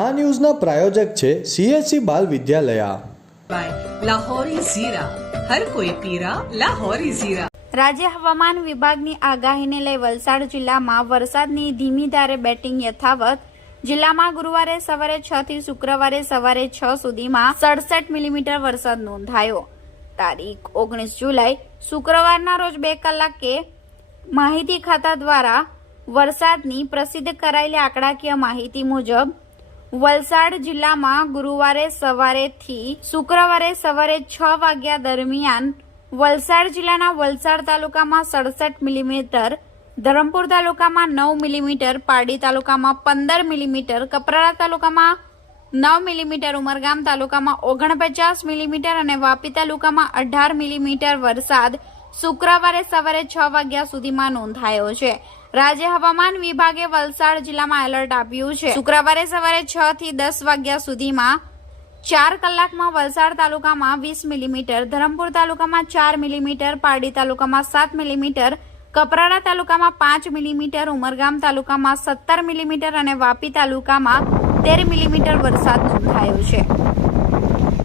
આ ન્યૂઝના પ્રાયોજક છે CSC બાલ વિદ્યાલયા. લાહોરી ઝીરા, હર કોઈ પીરા લાહોરી ઝીરા. રાજ્ય હવામાન વિભાગની આગાહીને લઈ વલસાડ જિલ્લામાં વરસાદની ધીમી ધારે બેટિંગ યથાવત. જિલ્લામાં ગુરુવારે સવારે 6 થી શુક્રવારે સવારે 6 સુધીમાં 67 મિલીમીટર વરસાદ નોંધાયો. તારીખ 19 જુલાઈ શુક્રવારના રોજ 2 કલાકે માહિતી ખાતા દ્વારા વરસાદની પ્રસિદ્ધ કરાયેલી આંકડાકીય માહિતી મુજબ વલસાડ જિલ્લામાં ગુરુવારે સવારેથી શુક્રવારે સવારે 6 વાગ્યા દરમિયાન વલસાડ જિલ્લાના વલસાડ તાલુકામાં 67 મિલીમીટર, ધરમપુર તાલુકામાં 9 મિલીમીટર, પારડી તાલુકામાં 15 મિલીમીટર, કપરાડા તાલુકામાં 9 મિલીમીટર, ઉમરગામ તાલુકામાં 49 મિલીમીટર અને વાપી તાલુકામાં 18 મિલીમીટર વરસાદ શુક્રવારે સવારે 6 વાગ્યા સુધીમાં નોંધાયો છે. રાજ્ય હવામાન વિભાગે વલસાડ જિલ્લામાં એલર્ટ આપ્યું છે. શુક્રવારે સવારે 6 થી 10 વાગ્યા સુધીમાં 4 કલાકમાં વલસાડ તાલુકામાં 20 મિલીમીટર, ધરમપુર તાલુકામાં 4 મિલીમીટર, પારડી તાલુકામાં 7 મિલીમીટર, કપરાડા તાલુકામાં 5 મિલીમીટર, ઉમરગામ તાલુકામાં 17 મિલીમીટર અને વાપી તાલુકામાં 13 મિલીમીટર વરસાદ નોંધાયો છે.